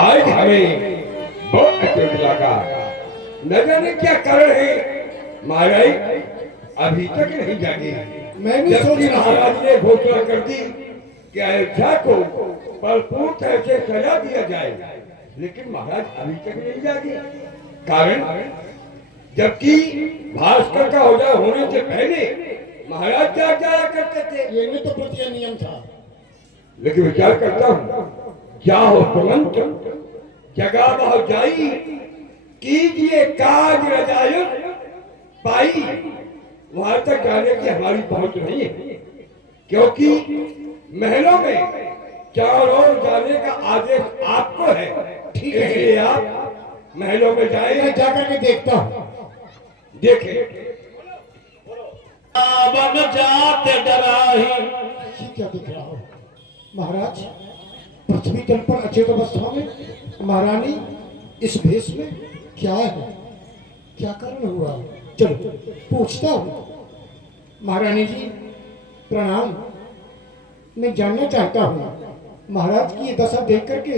आज हमें बहुत अचरज लगा। न जाने क्या कारण है महाराज अभी तक नहीं जागे। मैं भी सोच रहा हूं। महाराज ने घोषणा कर दी कि अयोध्या को भरपूर तरह से सजा दिया जाए, लेकिन महाराज अभी तक नहीं जागे। कारण जबकि भास्कर का ओझा होने से पहले महाराज जाग जाया करते थे। ये में तो प्रति नियम था। लेकिन विचार करता हूँ क्या हो तुरंत जगह बहु जाई कीजिए काज रजायु पाई। वहां तक जाने की हमारी पहुंच नहीं है, क्योंकि महलों में चारों ओर जाने का आदेश आपको है। ठीक है, इसलिए आप महलों में जाए। मैं जाकर के देखता हूँ। देखे जाते डराही। ये क्या दिख रहा हो महाराज? पृथ्वी तल पर अचेत अवस्था में महारानी इस भेष में क्या है? क्या कारण हुआ? चलो पूछता हूँ। महारानी जी प्रणाम। मैं जानना चाहता हूँ महाराज की ये दशा देख करके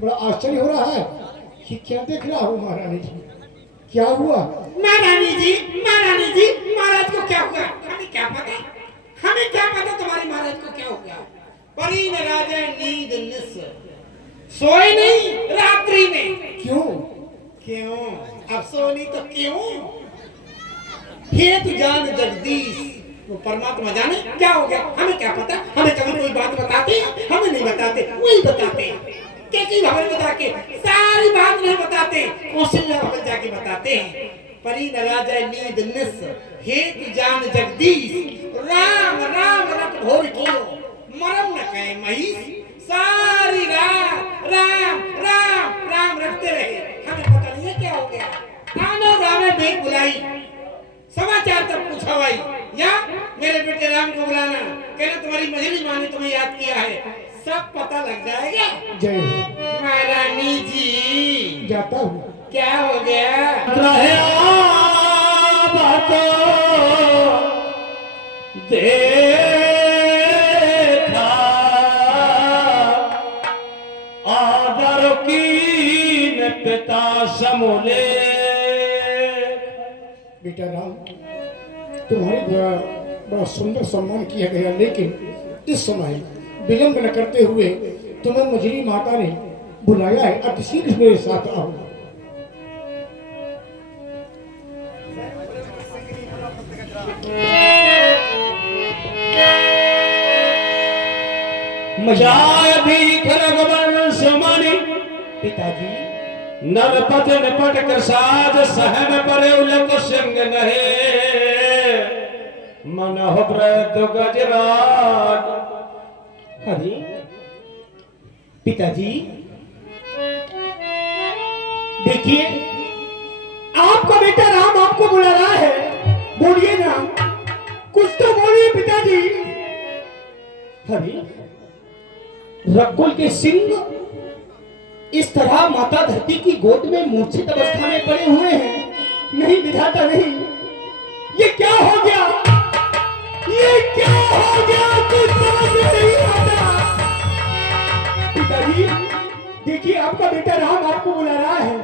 बड़ा आश्चर्य हो रहा है। ये क्या देख रहा हो महारानी जी? क्या हुआ? महारानी जी महाराज को क्या हुआ? हमें क्या पता तुम्हारे महाराज को क्या हुआ? परी न राजा नींद निस सोए नहीं रात्रि में। क्यों? अब सोनी तो क्यों? हेत जान जगदीश वो परमात्मा जाने क्या हो गया। हमें क्या पता? हमें कभी कोई बात बताते हमें नहीं बताते, वही बताते के भवन बता के सारी बात नहीं बताते, कौशल्या भवन जाके बताते हैं। परी न राजा नींद निस हेत जान जगदीश राम राम रट भोर कियो मरम न कहे महिष। सारी रात राम राम राम रटते रहे, हमें पता नहीं है क्या हो गया। आना रामे बेग बुलाई समाचार तक पूछा भाई या मेरे बेटे राम को बुलाना, कहना तुम्हारी मझली माँ ने तुम्हें याद किया है, सब पता लग जाएगा। जय हो। महारानी जी जाता हूँ। क्या हो गया? रहे बातो देखा आदर की पिता समोले। बेटा राम तुम्हारे द्वारा बड़ा सुंदर सम्मान किया गया, लेकिन इस समय विलंब न करते हुए तुम्हें मझली माता ने बुलाया है। अति शीघ्र मेरे साथ आओ। जाय भी खरगवन समणि पिताजी नरपत निपट कर साज सहन परे उलक सिंह नहे मन हो व्रत गजराज। अरे पिताजी देखिए आपका बेटा राम आपको बुला रहा है, बोलिए ना, कुछ तो बोलिए पिताजी। अरे रकुल के सिंह इस तरह माता धरती की गोद में मूर्छित अवस्था में पड़े हुए हैं। नहीं विधाता नहीं, ये क्या हो गया? ये क्या हो गया? कुछ समझ में नहीं आता। पिताजी देखिए आपका बेटा राम आपको बुला रहा है,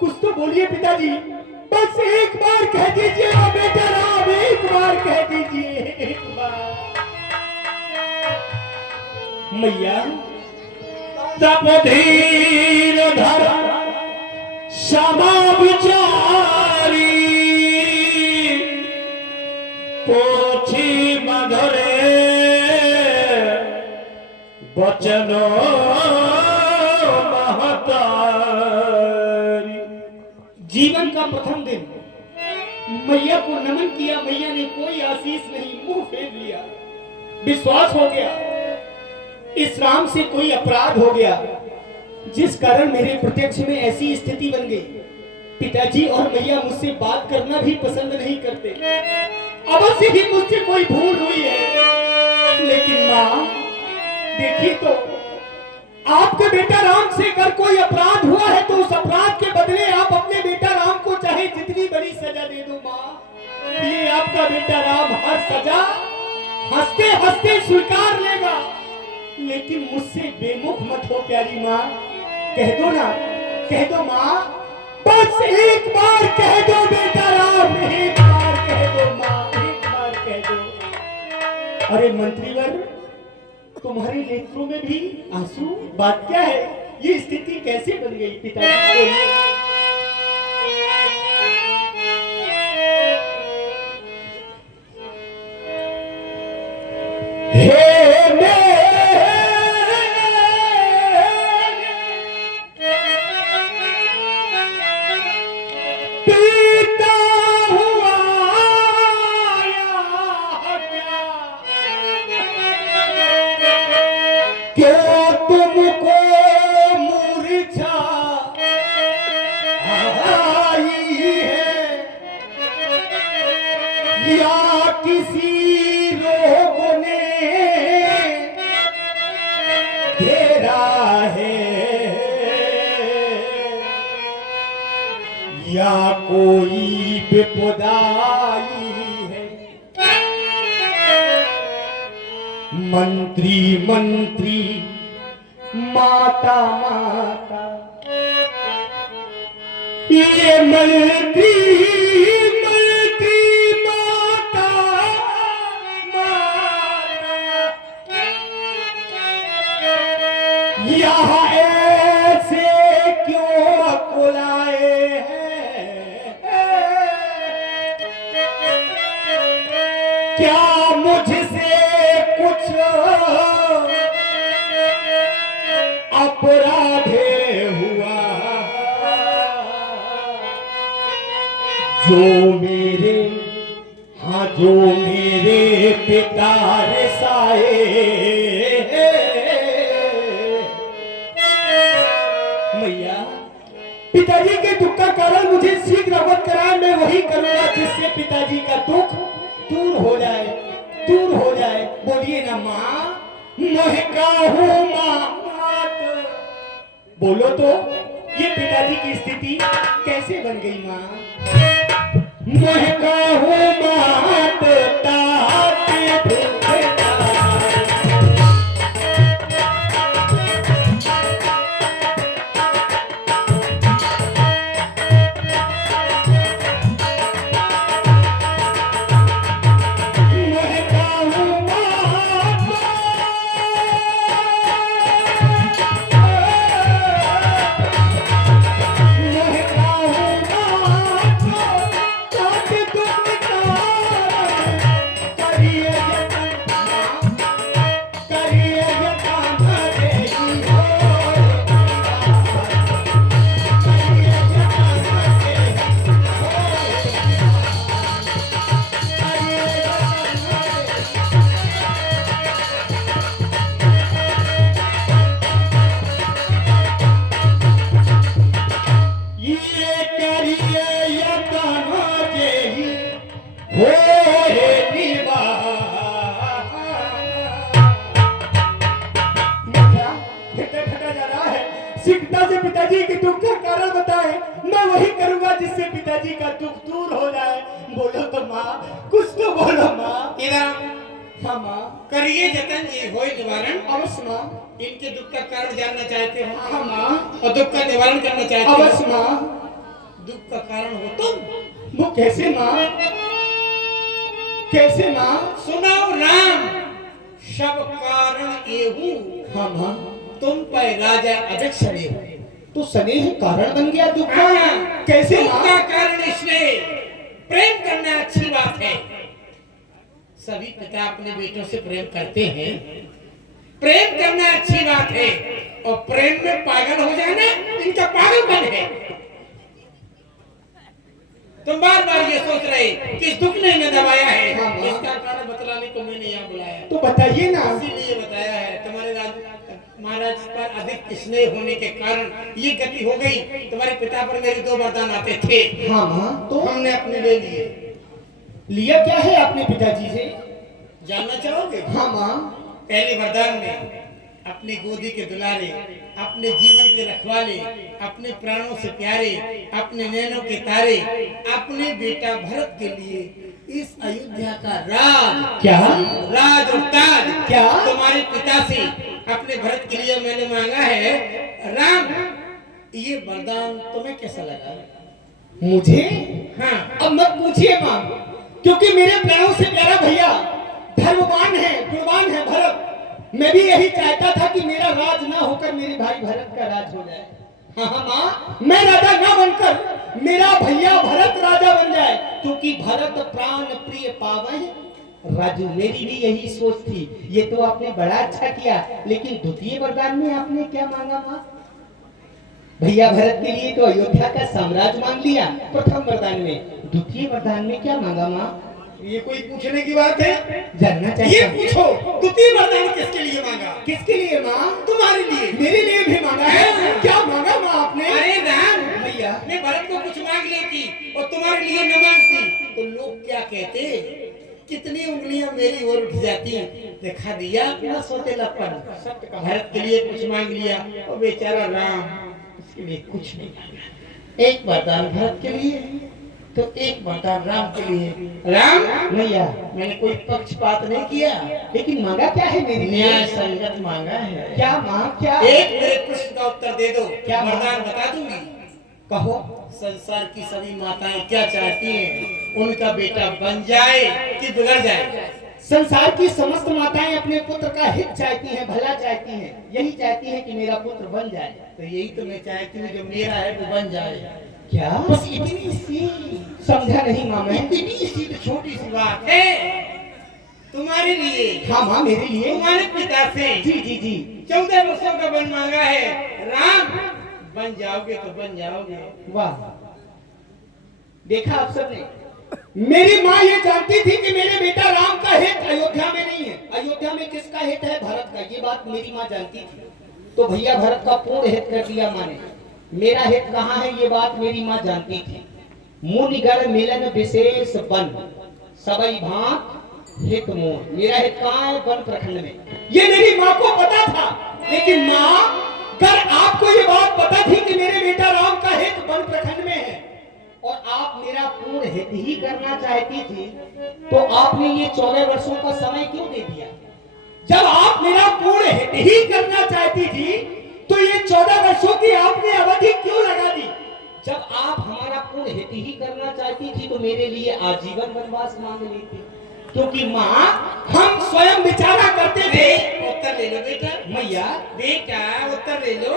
कुछ तो बोलिए पिताजी। बस एक बार कह दीजिए ना बेटा राम, एक बार कह दीजिए, एक बार। मैया तब धीर धर क्षमा विचारी पोछी मधुरे बचनो महतारी। जीवन का प्रथम दिन मैया को नमन किया, मैया ने कोई आशीष नहीं, मुंह फेर लिया। विश्वास हो गया इस राम से कोई अपराध हो गया, जिस कारण मेरे प्रत्यक्ष में ऐसी स्थिति बन गई। पिताजी और मैया मुझसे बात करना भी पसंद नहीं करते। अवश्य ही मुझसे कोई भूल हुई है, लेकिन माँ देखिए तो आपके बेटा राम से अगर कोई अपराध हुआ है तो उस अपराध के बदले आप अपने बेटा राम को चाहे जितनी बड़ी सजा दे दो माँ, ये आपका बेटा राम हर सजा हंसते हंसते स्वीकार लेगा। लेकिन मुझसे बेमुख मत हो प्यारी माँ, कह दो ना, कह दो माँ, बस एक बार कह दो बेटा राम, एक बार कह दो माँ, एक बार कह दो। अरे मंत्रीवर, तुम्हारे नेत्रों में भी आंसू? बात क्या है? ये स्थिति कैसे बन गई पिताजी? बोलिए। किसी रोग ने घेरा है या कोई विपदाई है, मंत्री मंत्री माता माता, ये मंत्री यहाँ ऐसे क्यों बुलाए हैं? क्या मुझसे कुछ अपराध हुआ जो मेरे, हाँ जो मेरे पिता रसाए? मैया, पिताजी के दुख का कारण मुझे शीघ्र अवगत कराए, मैं वही करूंगा जिससे पिताजी का दुख दूर हो जाए, दूर हो जाए। बोलिए ना माँ, मोहिका हूँ माँ, बोलो तो, ये पिताजी की स्थिति कैसे बन गई माँ? मोहिका हूँ मात पिताजी के दुख का कारण बताए, मैं वही करूंगा जिससे पिताजी का दुख दूर हो जाए। बोलो तो माँ, कुछ तो बोलो माँ। हाँ माँ, करिए जतन ये होए निवारण। अवश्य माँ। इनके दुख का कारण जानना चाहते हो? हाँ माँ। और दुख का निवारण करना चाहते हो? अवश्य माँ। दुख का कारण हो तुम। वो कैसे माँ? कैसे माँ? सुनाओ राम, सब कारण एहू। हाँ माँ। तुम पर राजा अधिक स्नेह, तो स्नेह कारण बन गया दुख का? कैसे दुख माँ? का कारण इसमें प्रेम करना अच्छी बात है। सभी पिता अपने बेटों से प्रेम करते हैं, प्रेम करना अच्छी बात है। और प्रेम में पागल हो जाना इनका पागलपन है। तुम बार बार ये सोच रहे कि इस दुख ने हमें दबाया है, इसका कारण बतलाने को मैंने यहाँ बुलाया। तो बताइए ना। इसीलिए बताया है, तुम्हारे महाराज पर अधिक स्नेह होने के कारण ये गति हो गई। तुम्हारे पिता पर मेरे दो वरदान आते थे। हाँ माँ। तो हमने अपने ले लिए। लिया क्या है आपने पिताजी से? जानना चाहोगे? हाँ माँ। पहले वरदान में अपनी गोदी के दुलारे, अपने जीवन के रखवाले, अपने प्राणों से प्यारे, अपने नैनों के तारे, अपने बेटा भरत के लिए इस अयोध्या का राज, क्या राज और ताज क्या तुम्हारे पिता से अपने भरत के लिए मैंने मांगा है। राम ये वरदान तुम्हें कैसा लगा? मुझे हाँ, अब मत पूछिए माँ, क्योंकि मेरे प्राणों से प्यारा भैया धर्मवान है, गुणवान है भरत। मैं भी यही चाहता था कि मेरा राज ना होकर मेरे भाई भरत का राज हो जाए। हाँ हाँ माँ, मैं राजा ना बनकर मेरा भैया भरत राजा बन जाए, क्योंकि भरत प्राण प्रिय पावन। राजू, मेरी भी यही सोच थी। ये तो आपने बड़ा अच्छा किया, लेकिन द्वितीय वरदान में आपने क्या मांगा माँ? भैया भरत के लिए तो अयोध्या का साम्राज्य मांग लिया प्रथम वरदान में, द्वितीय वरदान में क्या मांगा माँ? ये कोई पूछने की बात है? जानना चाहिए। ये पूछो, द्वितीय वरदान किसके लिए मांगा? किसके लिए माँ? तुम्हारे लिए। मेरे लिए भी मांगा है। क्या मांगा माँ आपने? अरे राम भैया, मैं भरत को कुछ मांग लेती और तुम्हारे लिए न मांगती तो लोग क्या कहते? कितनी उंगलियां मेरी ओर उठ जाती। दिखा दिया अपना सोतेलापन। भरत के लिए कुछ मांग लिया और बेचारा राम उसके लिए कुछ नहीं मांगा। एक वरदान भरत के लिए तो एक वरदान राम के लिए। राम भैया मैंने कोई पक्षपात नहीं किया, लेकिन मांगा क्या है मेरे लिए? न्याय संगत मांगा है। क्या माँ? क्या? एक मेरे प्रश्न का उत्तर दे दो, क्या वरदान बता दूंगी। कहो। संसार की सभी माताएं क्या चाहती हैं? उनका बेटा बन जाए कि बिगड़ जाए? संसार की समस्त माताएं अपने पुत्र का हित चाहती हैं, भला चाहती हैं, यही चाहती हैं कि मेरा पुत्र बन जाए। तो यही तो मैं चाहती हूँ, जो मेरा है वो बन जाए। क्या? बस इतनी सी, समझा नहीं माँ मैं। इतनी सी तो छोटी सी बात है तुम्हारे लिए। हाँ माँ, मेरे लिए। तुम्हारे पिता से जी जी जी। 14 वर्षों का वन मांगा है। राम बन जाओगे तो बन जाओगे। वाह, देखा आप सबने। मेरी माँ ये जानती थी कि मेरे बेटा राम का हित अयोध्या में नहीं है। अयोध्या में किसका हित है? भरत का। ये बात मेरी माँ जानती थी, तो भैया भरत का पूर्ण हित कर दिया माँ ने। मेरा हित कहाँ है ये बात मेरी माँ जानती थी। मुनिगण मिलन विशेष वन सबई भांत हित मोर। मेरा हित कहाँ है? वन प्रखंड में। ये मेरी माँ को पता था, लेकिन माँ अगर आपको ये बात पता थी कि मेरे बेटा राम का हित वन प्रखंड में है और आप मेरा पूर्ण हित ही करना चाहती थी, तो आपने ये 14 वर्षों का समय क्यों दे दिया? जब आप मेरा पूर्ण हित ही करना चाहती थी, तो ये 14 वर्षों की आपने अवधि क्यों लगा दी? जब आप हमारा पूर्ण हित ही करना चाहती थी, तो मेरे लिए आजीवन वनवास मांग लेती। क्योंकि माँ, हम स्वयं विचारा करते थे। उत्तर ले लो बेटा। मैया, बेटा उत्तर ले लो,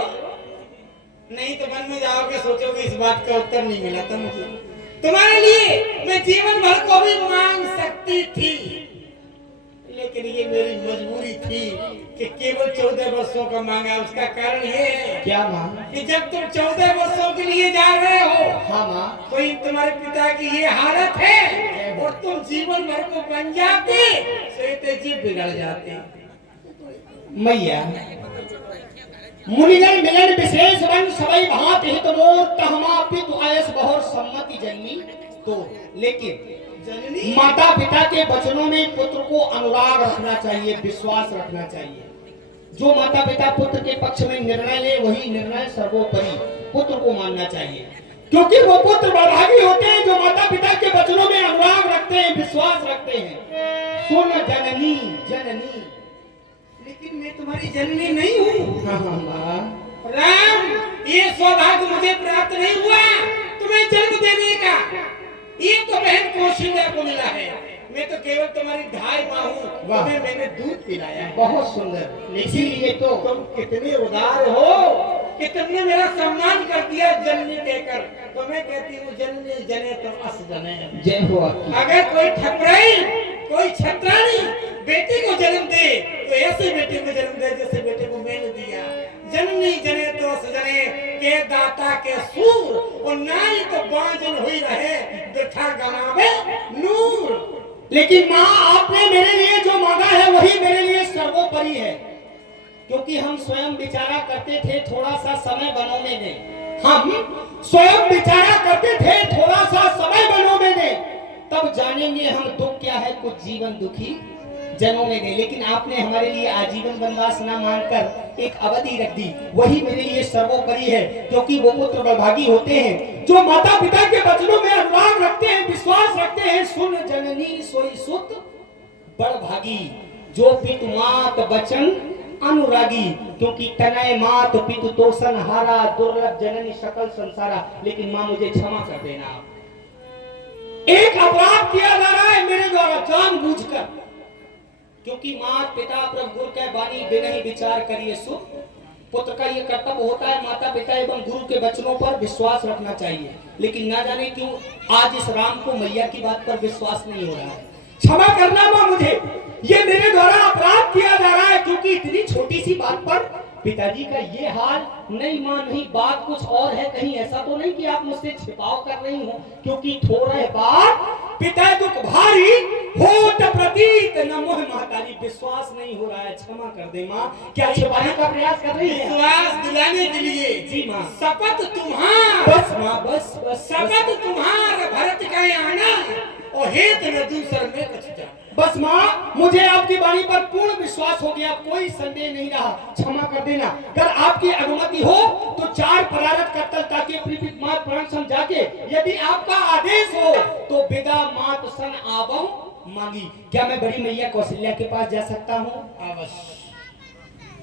नहीं तो वन में जाओगे सोचोगे इस बात का उत्तर नहीं मिला था मुझे। तुम्हारे लिए मैं जीवन भर को भी मांग सकती थी, लेकिन ये मेरी मजबूरी थी कि केवल 14 वर्षों का मांगा। उसका कारण ये है क्या माँ? कि जब तुम 14 वर्षों के लिए जा रहे हो, हाँ माँ, तो तुम्हारे पिता की ये हालत है और तुम जीवन भर को बन जाते, सोते जी बिगड़ जाते। मैया, मुनिगण मिलन विशेष वन सबई भांत हित मोर तहमा पितु आयस बहुर सम्मति जननी। तो लेकिन जननी माता पिता के वचनों में पुत्र को अनुराग रखना चाहिए, विश्वास रखना चाहिए। जो माता पिता पुत्र के पक्ष में निर्णय ले, वही निर्णय सर्वोपरि पुत्र को मानना चाहिए, क्योंकि वो पुत्र बड़भागी होते हैं जो माता पिता के वचनों में अनुराग रखते हैं, विश्वास रखते हैं। सुन जननी जननी। लेकिन मैं तुम्हारी जननी नहीं हूँ। हाँ हाँ माँ। राम, ये सौभाग्य मुझे प्राप्त नहीं हुआ तुम्हें जन्म देने का। ये तो बहन कौशल्या को मिला है। मैं तो केवल तुम्हारी ढाई माँ हूँ, तुम्हें मैंने दूध पिलाया है। बहुत सुंदर। इसीलिए तो तुम कितने उदार हो कि तुमने मेरा सम्मान कर दिया जननी कहकर। तो मैं कहती हूँ जननी जने तो अस जने। जय हो आपकी। अगर कोई ठकुराई, कोई छत्रानी बेटी को जन्म दे तो ऐसे बेटे को जन्म दे जैसे बेटे को मैंने दिया। जननी जने तो अस जने के दाता के सूर, और नाई तो बांझन हुई रहे बिठा गवावे नूर। लेकिन माँ, आपने मेरे लिए जो मांगा है वही मेरे लिए सर्वोपरि है, क्योंकि हम स्वयं विचारा करते थे थोड़ा सा समय बनों में दे। हम स्वयं विचारा करते थे थोड़ा सा समय बनों में दे, तब जानेंगे हम दुख क्या है, कुछ जीवन दुखी जनों में दे। लेकिन आपने हमारे लिए आजीवन वनवास न मानकर एक अवधि रख दी, वही मेरे लिए सर्वोपरि है, क्योंकि वो पुत्र बड़भागी होते हैं जो माता पिता के वचनों में अनुराग रखते हैं, विश्वास रखते हैं। सुन जननी सोई सुत बड़भागी, जो पितु मात वचन अनुरागी, क्योंकि तनय मात पितु तोषण हारा, दुर्लभ जननी सकल संसारा। लेकिन माँ मुझे क्षमा कर देना, एक अपराध किया जा रहा है मेरे द्वारा जानबूझकर, क्योंकि माता पिता प्रभु गुरु के वाणी बिना ही विचार करिए सुख। पुत्र का ये कर्तव्य होता है माता पिता एवं गुरु के वचनों पर विश्वास रखना चाहिए, लेकिन ना जाने क्यों आज इस राम को मैया की बात पर विश्वास नहीं हो रहा है। क्षमा करना मां मुझे, ये मेरे द्वारा अपराध किया जा रहा है, क्योंकि इतनी छोटी सी बात पर पिताजी का ये हाल। नहीं मां नहीं, बात कुछ और है, कहीं ऐसा तो नहीं कि आप मुझसे छिपाव कर रही हो, क्योंकि थोड़ा है बात पिता दुख भारी होत प्रतीत न मोह महतारी। विश्वास नहीं हो रहा है, क्षमा कर दे मां। क्या छिपाने का प्रयास कर रही है? विश्वास दिलाने के लिए जी मां। शपथ तुम्हार, बस मां बस बस शपथ तुम्हार भरत का आना और हेत न दूसर में कछ जा। बस मां, मुझे आपकी वाणी पर पूर्ण विश्वास हो गया, कोई संदेह नहीं रहा, क्षमा कर देना। अगर आपकी अनुमति हो तो 4 परारत कत्तल ताकि प्रीतित मात प्राण समझा के, यदि आपका आदेश हो तो विदा मात सन आवम मांगी। क्या मैं बड़ी मैया कौशल्या के पास जा सकता हूँ? अवश्य।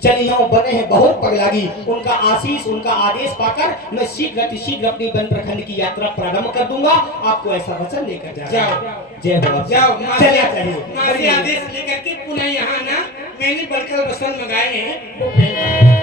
चलिए बने हैं बहुत पगलागी, उनका आशीष उनका आदेश पाकर मैं शीघ्र अपनी वन प्रखंड की यात्रा प्रारंभ कर दूंगा। आपको ऐसा वचन लेकर जाओ। जय हो। जाओ चलिए चाहिए आदेश लेकर के पुनः यहाँ ना मैंने बड़कर वसन मंगाए हैं।